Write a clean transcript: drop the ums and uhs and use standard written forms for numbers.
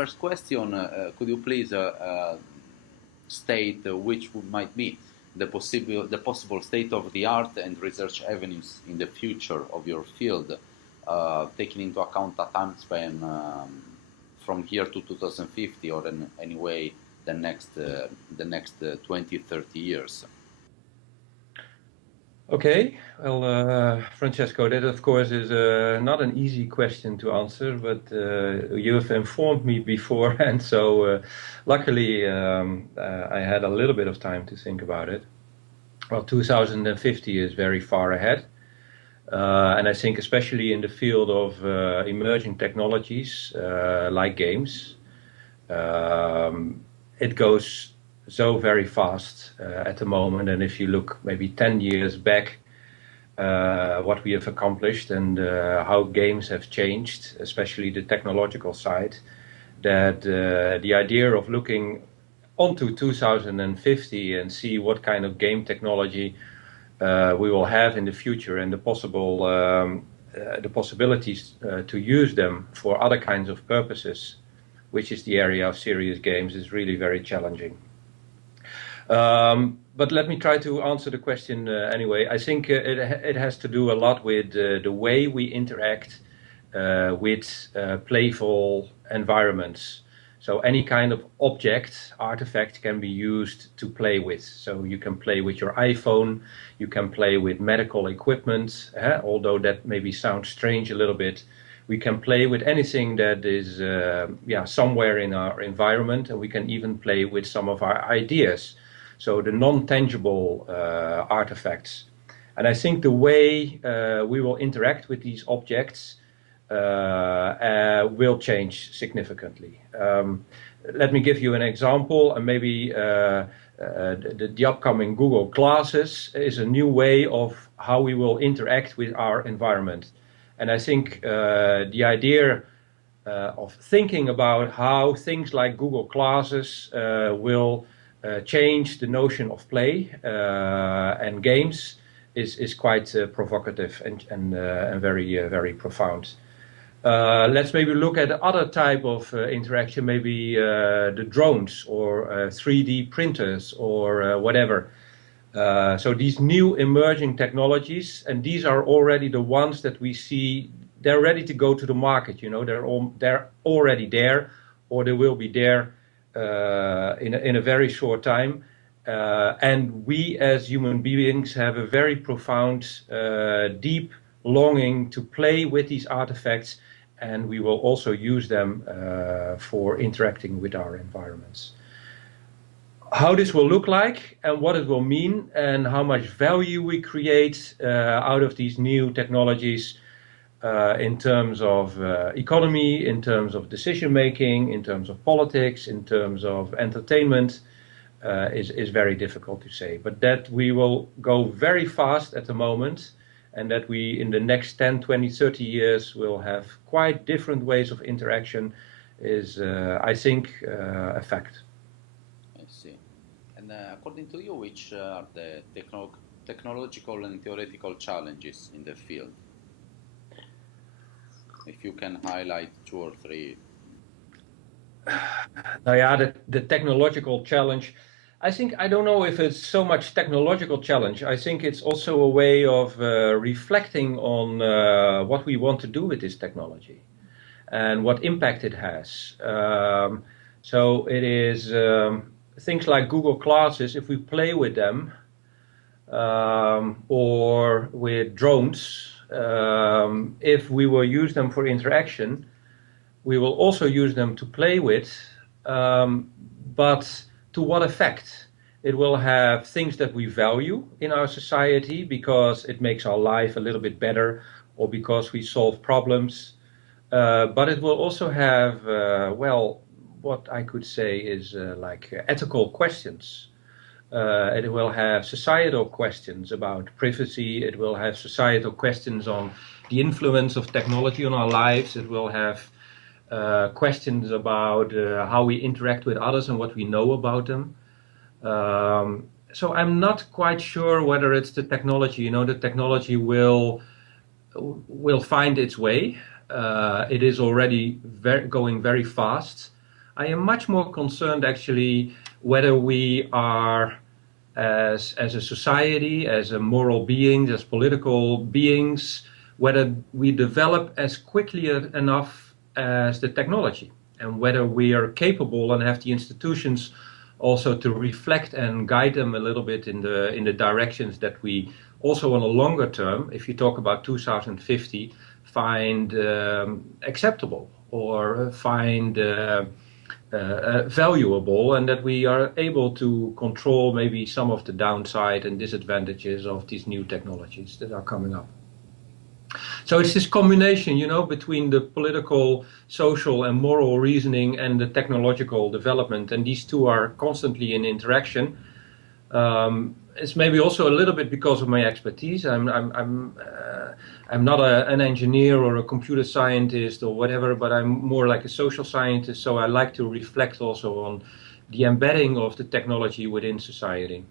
first question, could you please state might be the possible state of the art and research avenues in the future of your field, taking into account a time span from here to 2050, or in any way the next 20, 30 years? Okay, well, Francesco, that of course is not an easy question to answer, but you have informed me before, and so luckily I had a little bit of time to think about it. Well, 2050 is very far ahead, and I think especially in the field of emerging technologies like games, it goes so very fast at the moment. And if you look maybe 10 years back, what we have accomplished and how games have changed, especially the technological side, that the idea of looking onto 2050 and see what kind of game technology we will have in the future, and the possibilities to use them for other kinds of purposes, which is the area of serious games, is really very challenging. But let me try to answer the question anyway. I think it has to do a lot with the way we interact with playful environments. So any kind of object, artifact can be used to play with. So you can play with your iPhone, you can play with medical equipment, although that maybe sounds strange a little bit. We can play with anything that is somewhere in our environment, and we can even play with some of our ideas. So the non-tangible artifacts. And I think the way we will interact with these objects will change significantly. Let me give you an example, and maybe the upcoming Google Glasses is a new way of how we will interact with our environment. And I think the idea of thinking about how things like Google Glasses will change the notion of play and games is quite provocative and very profound. Let's maybe look at other type of interaction, maybe the drones or 3D printers or whatever. So these new emerging technologies, and these are already the ones that we see, they're ready to go to the market. You know, they're already there, or they will be there in a very short time, and we as human beings have a very profound, deep longing to play with these artifacts, and we will also use them for interacting with our environments. How this will look like and what it will mean and how much value we create out of these new technologies in terms of economy, in terms of decision making, in terms of politics, in terms of entertainment, is very difficult to say. But that we will go very fast at the moment, and that we in the next 10, 20, 30 years will have quite different ways of interaction is, I think, a fact. I see. And according to you, which are the technological and theoretical challenges in the field? If you can highlight 2 or 3. Now, yeah, the technological challenge, I think, I don't know if it's so much technological challenge. I think it's also a way of reflecting on what we want to do with this technology and what impact it has. So it is things like Google Glasses. If we play with them, or with drones, if we will use them for interaction, we will also use them to play with, but to what effect? It will have things that we value in our society because it makes our life a little bit better, or because we solve problems, but it will also have, well, what I could say is like ethical questions. It will have societal questions about privacy. It will have societal questions on the influence of technology on our lives. It will have questions about how we interact with others and what we know about them. So I'm not quite sure whether it's the technology. You know, the technology will find its way. It is already going very fast. I am much more concerned actually whether we are, as a society, as a moral beings, as political beings, whether we develop as quickly enough as the technology, and whether we are capable and have the institutions also to reflect and guide them a little bit in the directions that we also on a longer term, if you talk about 2050, find acceptable or find valuable, and that we are able to control maybe some of the downside and disadvantages of these new technologies that are coming up. So it's this combination, you know, between the political, social and moral reasoning and the technological development, and these two are constantly in interaction. It's maybe also a little bit because of my expertise. I'm not an engineer or a computer scientist or whatever, but I'm more like a social scientist, so I like to reflect also on the embedding of the technology within society.